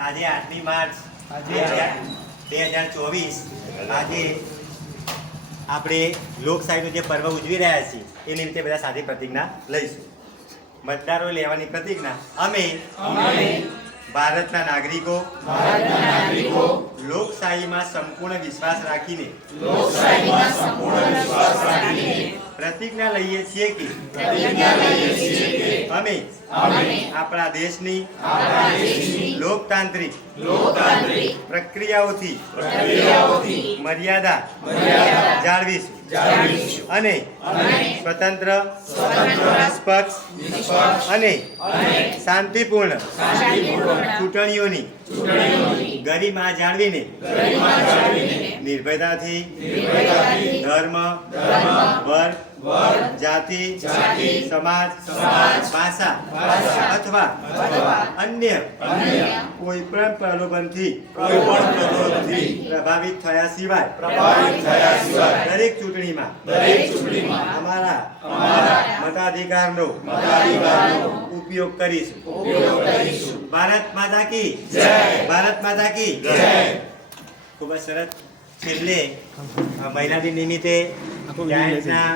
આજે 8મી માર્ચ 2024 આજે આપણે લોકશાહીનું જે પર્વ ઉજવી રહ્યા છીએ એ નિમિત્તે બધા સાથે પ્રતિજ્ઞા લઈશું. મતદારો લેવાની પ્રતિજ્ઞા. અમે ભારતના નાગરિકો લોકશાહીમાં સંપૂર્ણ વિશ્વાસ રાખીને પ્રતિજ્ઞા લઈએ છીએ કે અમે આપણા દેશની લોકતાંત્રિક પ્રક્રિયાઓથી મર્યાદા જાળવીશું અને સ્વતંત્ર, નિષ્પક્ષ અને શાંતિપૂર્ણ ચૂંટણીઓની ગરિમા જાળવીને નિર્ભયતાથી ધર્મ, વર્ગ, જાતિ, સમાજ, ભાષા અથવા અન્ય કોઈ પણ પ્રલોભનથી પ્રભાવિત થયા સિવાય દરેક ચૂંટણીમાં અમારા મતાધિકારનો ઉપયોગ કરીશું. ભારત માતા કી જય. ભારત માતા કી જય. ખૂબ જ સરસ. છેલ્લે મહિલા દિન નિમિત્તે જાહેરના